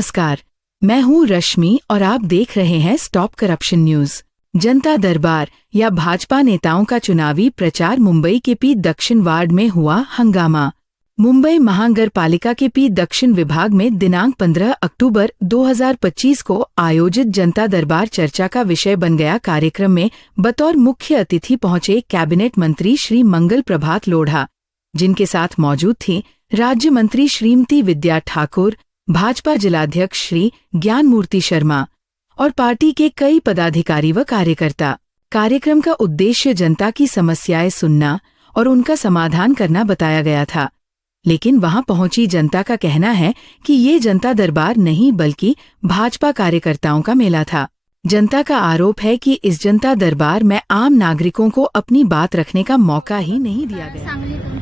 नमस्कार, मैं हूं रश्मि और आप देख रहे हैं स्टॉप करप्शन न्यूज। जनता दरबार या भाजपा नेताओं का चुनावी प्रचार। मुंबई के पी दक्षिण वार्ड में हुआ हंगामा। मुंबई महानगर पालिका के पी दक्षिण विभाग में दिनांक 15 अक्टूबर 2025 को आयोजित जनता दरबार चर्चा का विषय बन गया। कार्यक्रम में बतौर मुख्य अतिथि पहुंचे कैबिनेट मंत्री श्री मंगल प्रभात लोढ़ा, जिनके साथ मौजूद थी राज्य मंत्री श्रीमती विद्या ठाकुर, भाजपा जिलाध्यक्ष श्री ज्ञान मूर्ति शर्मा और पार्टी के कई पदाधिकारी व कार्यकर्ता। कार्यक्रम का उद्देश्य जनता की समस्याएं सुनना और उनका समाधान करना बताया गया था, लेकिन वहां पहुंची जनता का कहना है कि ये जनता दरबार नहीं बल्कि भाजपा कार्यकर्ताओं का मेला था। जनता का आरोप है कि इस जनता दरबार में आम नागरिकों को अपनी बात रखने का मौका ही नहीं दिया गया। सांगलीतून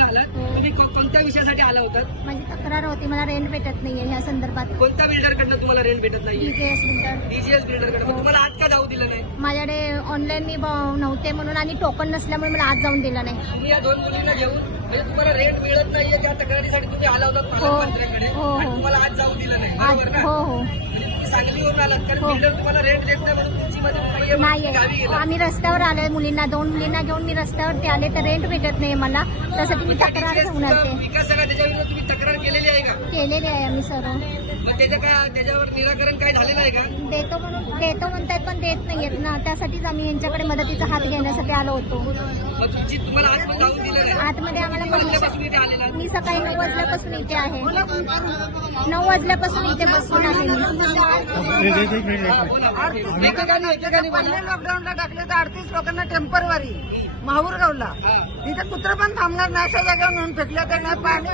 आलात, तुम्ही कोणत्या विषयासाठी आला होता? माझी तक्रार होती, मला रेंट भेटत नाहीये ह्या संदर्भात। कोणत्या बिल्डरकडनं तुम्हाला रेंट भेटत नाही? डीजीएस बिल्डरकडनं। तुम्हाला आज का जाऊ दिलं नाही? माझ्याकडे ऑनलाईन मी नव्हते म्हणून आणि टोकन नसल्यामुळे मला आज जाऊन दिलं नाही। तुम्ही या दोन मुलींना घेऊन म्हणजे तुम्हाला रेंट मिळत नाहीये त्या तक्रारीसाठी तुम्ही आला होता पालकमंत्र्यांकडे आणि तुम्हाला आज जाऊ दिलं नाही, बरोबर ना? हो सांगलीवरून आलात कारण बिल्डर तुम्हाला रेंट देत नाही म्हणून तुमची नाहीये। आम्ही रस्त्यावर आलोय, मुलींना दोन मुलींना घेऊन मी रस्त्यावरती आले, तर रेंट भेटत नाही मला, त्यासाठी मी तक्रार घेऊन आले। विकास त्याच्याविरुद्ध तुम्ही तक्रार केलेली आहे का? केलेली आहे आम्ही सर्व। मग त्याच्यावर निराकरण काय झालेलं आहे का? देतो म्हणतात पण देत नाहीयेत ना, त्यासाठीच आम्ही यांच्याकडे मदतीचा हात घेण्यासाठी आलो होतो। तुम्हाला आतमध्ये जाऊन दिलं नाही? आतमध्ये आम्हाला आलेला मी सकाळी 9 वाजल्यापासून इथे आहे, 9 वाजल्यापासून इथे बसून आहे। लॉकडाऊनला टाकले तर 38 लोकांना टेम्परवारी माहूरगावला तिथे कुत्र पण थांबणार नाही अशा जागेवर म्हणून फेकल्या तर नाही पाणी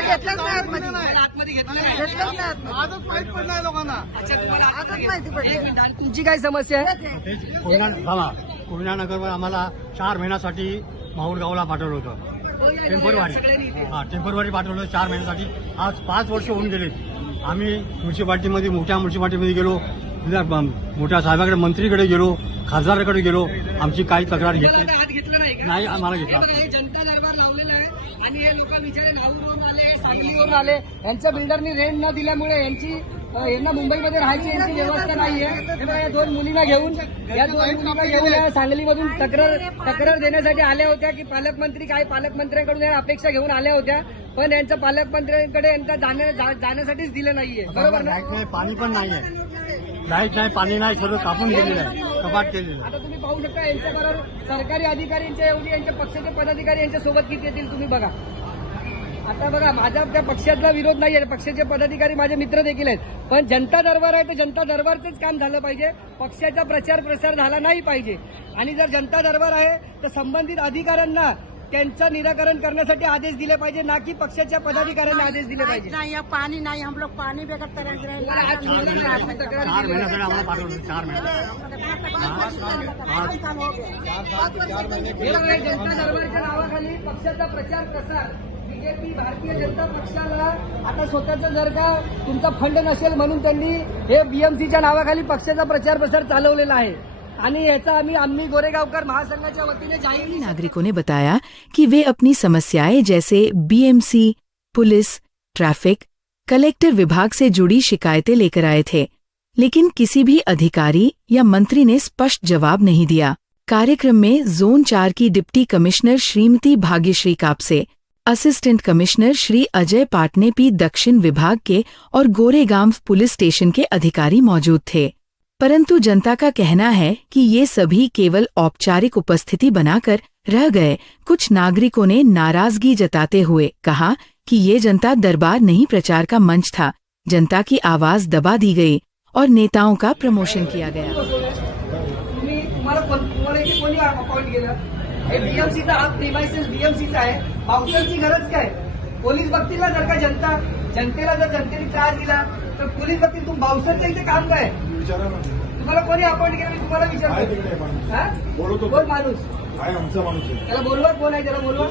घेतलंच नाही आतमध्ये घेतलं नाही? घेतलंच नाही आजच माहिती पडलाय लोकांना, आजच माहिती पडली। तुमची काय समस्या आहे? कोयनानगरवर आम्हाला 4 महिन्यासाठी माहूरगावला पाठवलं होतं, टेम्परवारी पाठवलं 4 महिन्यासाठी। आज 5 वर्ष होऊन गेले। आम्ही मोठ्या म्युन्सिपाल्टीमध्ये गेलो, मोठ्या साहेबाकडे, मंत्रीकडे गेलो, खासदाराकडे गेलो, आमची काही तक्रार घेतली नाही, आम्हाला घेतला। जनता दरबार लावलेला आहे आणि हे लोक बिचारे नागपूरवरून आले, सांगलीवरून आले, यांच्या बिल्डरनी रेंट न दिल्यामुळे यांना मुंबईमध्ये राहायची यांची व्यवस्था नाहीये। या दोन मुलींना घेऊन या सांगलीमधून तक्रार देण्यासाठी आल्या होत्या की पालकमंत्र्यांकडून या अपेक्षा घेऊन आल्या होत्या, पण यांचं पालकमंत्र्यांकडे यांना जाण्यासाठीच दिलं नाहीये, बरोबर ना? लाईट नाही, पाणी पण नाहीये, लाईट नाही, पाणी नाही, सर्व कापून गेलेलं आहे, कपाट केलेलं आहे। आता तुम्ही पाहू शकता यांच्याबरोबर सरकारी अधिकाऱ्यांच्या एवढी यांच्या पक्षाचे पदाधिकारी यांच्यासोबत किती येतील तुम्ही बघा। आता बघा, माझा त्या पक्षातला विरोध नाहीये, पक्षाचे पदाधिकारी माझे मित्र देखील आहेत, पण जनता दरबार आहे तर जनता दरबारचंच काम झालं पाहिजे, पक्षाचा प्रचार प्रसार झाला नाही पाहिजे। आणि जर जनता दरबार आहे तर संबंधित अधिकाऱ्यांना त्यांचं निराकरण करण्यासाठी आदेश दिले पाहिजे, ना की पक्षाच्या पदाधिकाऱ्यांना आदेश दिले पाहिजे। नाही, पाणी नाही, हम लोग पाणी बेगर तरह 4 महिन्यासाठी आम्हाला पाठवलं, 4 महिने। जनता दरबारच्या नावाखाली पक्षाचा प्रचार प्रसार, बीजेपी भारतीय जनता पक्षाला आता स्वतःचं जर का तुमचा फंड नसेल म्हणून त्यांनी हे बीएमसीच्या नावाखाली पक्षाचा प्रचार प्रसार चालवलेला आहे आणि याचा आम्ही गोरेगावकर महासंघाच्या वतीने जाहीर। नागरिकों ने बताया कि वे अपनी समस्याएं जैसे बीएमसी, पुलिस, ट्रैफिक, कलेक्टर विभाग से जुड़ी शिकायतें लेकर आए थे, लेकिन किसी भी अधिकारी या मंत्री ने स्पष्ट जवाब नहीं दिया। कार्यक्रम में जोन 4 की deputy commissioner Shrimati Bhagyashree Kapse, assistant commissioner Shri Ajay Patne P दक्षिण विभाग के और गोरेगांव पुलिस स्टेशन के अधिकारी मौजूद थे, परंतु जनता का कहना है कि ये सभी केवल औपचारिक उपस्थिति बनाकर रह गए। कुछ नागरिकों ने नाराजगी जताते हुए कहा कि ये जनता दरबार नहीं प्रचार का मंच था, जनता की आवाज दबा दी गई और नेताओं का प्रमोशन किया गया। बीएमसीचा हा प्रिमाइसेस बीएमसीचा आहे, बाउन्सरची गरज काय? पोलीस बघतील ना, जर का जनतेला जर जनतेने त्रास दिला तर पोलीस बघतील, तुम्ही बाउन्सरचं इथे काम काय? तुम्हाला कोणी अपॉइंट केलं? मी तुम्हाला विचारतो, कोण माणूस आहे? आमचा माणूस आहे, त्याला बोलवा, कोण आहे त्याला बोलवा।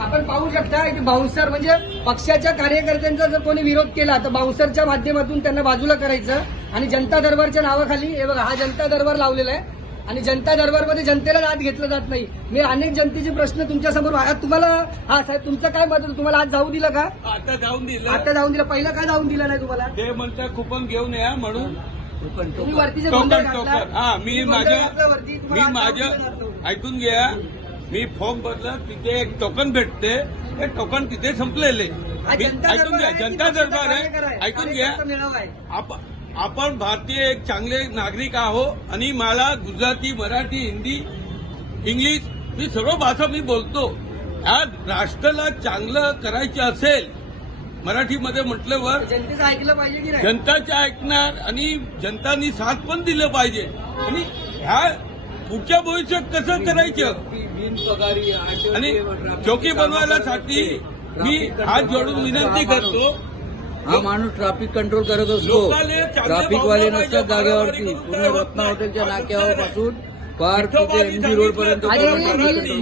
आपण पाहू शकता की बाउन्सर म्हणजे पक्षाच्या कार्यकर्त्यांचा जर कोणी विरोध केला तर बाउन्सरच्या माध्यमातून त्यांना बाजूला करायचं आणि जनता दरबारच्या नावाखाली, हे बघा, हा जनता दरबार लावलेला आहे आणि जनता दरबारमध्ये जनतेला दाद घेतलं जात नाही. मी अनेक जनतेचे प्रश्न तुमच्या समोर तुम्हाला साहेब तुमचं काय मत होतं? तुम्हाला आज जाऊ दिलं का? आता जाऊन दिलं. आता जाऊन दिलं. पहिलं का जाऊन दिलं नाही तुम्हाला? ते म्हणतात कुपन घेऊन या म्हणून. तुम्ही वरतीचे गोंधळ घातला. हा मी तुम्ही माझं गोंधळ घातला वरती. तुम्हाला आज जाऊ दिलं नव्हतं. ऐकून घ्या, मी फॉर्म भरला, तिथे एक टोकन भेटते, ते टोकन तिथे संपलेले. हा जनता ऐकून घ्या, दरबार आहे, जनता की दरबार कार्यकर आहे, ऐकून घ्या. कार्यकर्ता मेळावा आहे. आपण भारतीय एक चांगले नागरिक आहोत आणि मला गुजराती, मराठी, हिंदी, इंग्लिश मी सर्व भाषा मी बोलतो. आज राष्ट्राला चांगलं करायचं असेल मराठीमध्ये म्हटल्यावर जनतेचं ऐकलं पाहिजे की नाही? जनताचे ऐकणार आणि जनतानी साथ पण दिलं पाहिजे. आणि ह्या पुढच्या भविष्यात कसं करायचं आणि चौकी बनवायसाठी मी हात जोडून विनंती करतो. हा माणूस ट्रॅफिक कंट्रोल करत असतो. लोकाले चांगले ट्रॅफिकवाले भाव नसतात जागेवरती. लावायचे. पूर्ण रत्ना हॉटेलच्या नाक्यावर पासून पार तिथे एमजी रोड पर्यंत आणि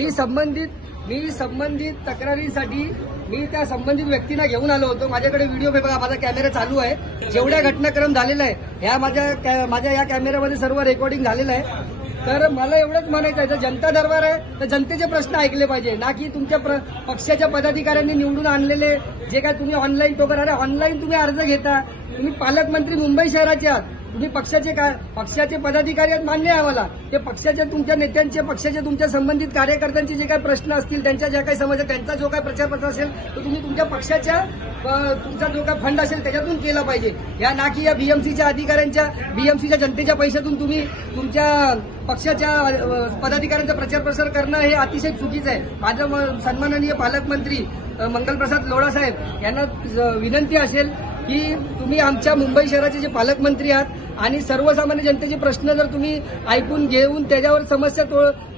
मी संबंधित तक्रारीसाठी मी त्या संबंधित व्यक्तींना घेऊन आलो होतो. माझ्याकडे व्हिडिओ बघा, माझा कॅमेरा चालू आहे. जेवढ्या घटनाक्रम झालेला आहे ह्या माझ्या या कॅमेऱ्यामध्ये सर्व रेकॉर्डिंग झालेलं आहे. तर मला एवढंच म्हणायचं आहे, जर जनता दरबार आहे तर जनतेचे प्रश्न ऐकले पाहिजे, ना की तुमच्या पक्षाच्या पदाधिकाऱ्यांनी निवडून आणलेले जे काय तुम्ही ऑनलाईन टोकन. अरे ऑनलाईन तुम्ही अर्ज घेता, तुम्ही पालकमंत्री मुंबई शहराचे आहात, तुम्ही पक्षाचे पदाधिकारी आहेत, मान्य आहे आम्हाला. ते पक्षाच्या तुमच्या नेत्यांचे, पक्षाच्या तुमच्या संबंधित कार्यकर्त्यांचे जे काही प्रश्न असतील, त्यांच्या ज्या काही समस्या, त्यांचा जो काही प्रचार पत्र असेल तो तुम्ही तुमच्या पक्षाच्या तुमचा जो काही फंड असेल त्याच्यातून केला पाहिजे. या ना की या बीएमसीच्या अधिकाऱ्यांच्या, बीएमसीच्या जनतेच्या पैशातून तुम्ही तुमच्या पक्षाच्या पदाधिकाऱ्यांचा प्रचार प्रसार करणं हे अतिशय चुकीचं आहे. माझं सन्माननीय पालकमंत्री मंगलप्रसाद लोढा साहेब यांना विनंती असेल की तुम्ही आमच्या मुंबई शहराचे जे पालकमंत्री आहात आणि सर्वसामान्य जनतेचे प्रश्न जर तुम्ही ऐकून घेऊन त्याच्यावर समस्या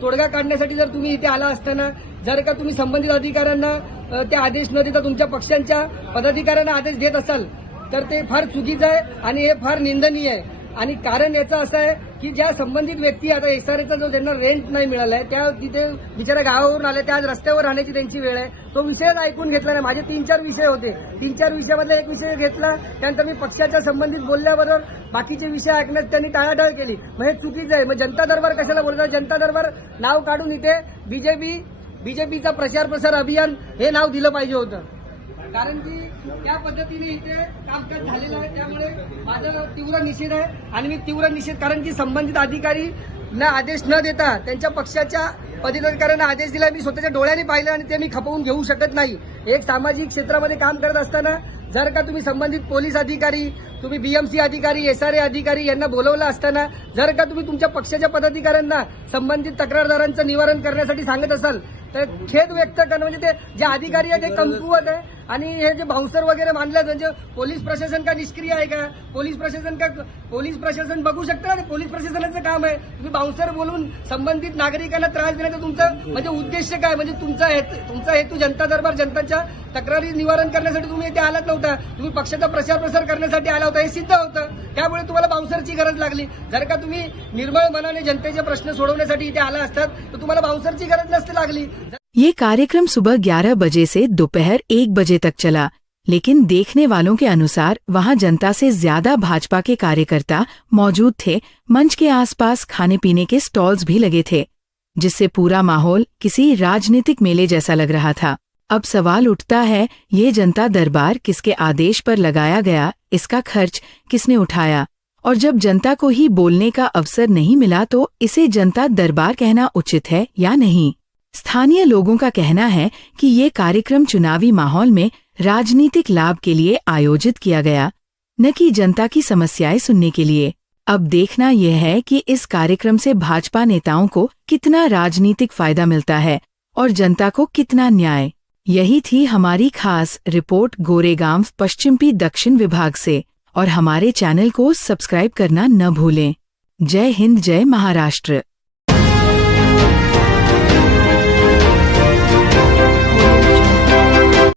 तोडगा काढण्यासाठी जर तुम्ही इथे आला असताना जर का तुम्ही संबंधित अधिकाऱ्यांना ते आदेश न देता तुमच्या पक्षांच्या पदाधिकाऱ्यांना आदेश देत असाल तर ते फार चुकीचं आहे आणि हे फार निंदनीय आहे. आणि कारण याचं असं आहे की ज्या संबंधित व्यक्ती आता एसआरएचा जो ज्यांना रेंट नाही मिळालाय त्या तिथे बिचारा गावावरून आले, त्या आज रस्त्यावर राहण्याची त्यांची वेळ आहे. तो विषयच ऐकून घेतला नाही. माझे 3-4 विषय होते, 3-4 विषयामधला एक विषय घेतला, त्यानंतर मी पक्षाच्या संबंधित बोलल्याबरोबर बाकीचे विषय ऐकण्यात त्यांनी टाळाटाळ केली. मग हे चुकीचं आहे. मग जनता दरबार कशाला बोलतात? जनता दरबार नाव काढून इथे बीजेपीचा प्रचार प्रसार अभियान हे नाव दिलं पाहिजे होतं. कारण की त्या पद्धतीने इथे कामकाज झालेलं आहे. त्यामुळे माझा तीव्र निषेध आहे आणि मी तीव्र निषेध, कारण की संबंधित अधिकारी ना आदेश न देता त्यांच्या पक्षाच्या पदाधिकाऱ्यांना आदेश दिला मी स्वतःच्या डोळ्यांनी पाहिलं आणि ते मी खपवून घेऊ शकत नाही. एक सामाजिक क्षेत्रामध्ये काम करत असताना जर का तुम्ही संबंधित पोलीस अधिकारी, तुम्ही बीएमसी अधिकारी, एसआरए अधिकारी यांना बोलवलं असताना जर का तुम्ही तुमच्या पक्षाच्या पदाधिकाऱ्यांना संबंधित तक्रारदारांचं निवारण करण्यासाठी सांगत असाल तर खेद व्यक्त करणं म्हणजे ते जे अधिकारी आहे ते कमकुवत आहे. आणि हे जे बाउन्सर वगैरे मानले म्हणजे पोलीस प्रशासन का निष्क्रिय आहे का? पोलीस प्रशासन बघू शकतं ना, पोलीस प्रशासनाचं काम आहे. तुम्ही बाउन्सर बोलून संबंधित नागरिकांना त्रास देण्याचं तुमचं म्हणजे उद्देश काय? म्हणजे तुमचा हेतू जनता दरबार, जनताच्या तक्रारी निवारण करण्यासाठी तुम्ही इथे आलात नव्हता, तुम्ही पक्षाचा प्रचार प्रसार करण्यासाठी आला होता, हे सिद्ध होतं. त्यामुळे तुम्हाला बाउन्सरची गरज लागली. जर का तुम्ही निर्मळ मनाने जनतेचे प्रश्न सोडवण्यासाठी इथे आला असतात तर तुम्हाला बाउन्सरची गरज नसती लागली. ये कार्यक्रम सुबह 11 बजे से दोपहर 1 बजे तक चला, लेकिन देखने वालों के अनुसार वहां जनता से ज्यादा भाजपा के कार्यकर्ता मौजूद थे. मंच के आसपास खाने पीने के स्टॉल्स भी लगे थे, जिससे पूरा माहौल किसी राजनीतिक मेले जैसा लग रहा था. अब सवाल उठता है, ये जनता दरबार किसके आदेश पर लगाया गया, इसका खर्च किसने उठाया? और जब जनता को ही बोलने का अवसर नहीं मिला तो इसे जनता दरबार कहना उचित है या नहीं? स्थानीय लोगों का कहना है कि ये कार्यक्रम चुनावी माहौल में राजनीतिक लाभ के लिए आयोजित किया गया, न कि जनता की समस्याएं सुनने के लिए. अब देखना यह है कि इस कार्यक्रम से भाजपा नेताओं को कितना राजनीतिक फायदा मिलता है और जनता को कितना न्याय. यही थी हमारी खास रिपोर्ट गोरेगांव पश्चिमी दक्षिण विभाग से. और हमारे चैनल को सब्सक्राइब करना न भूलें. जय हिंद, जय महाराष्ट्र.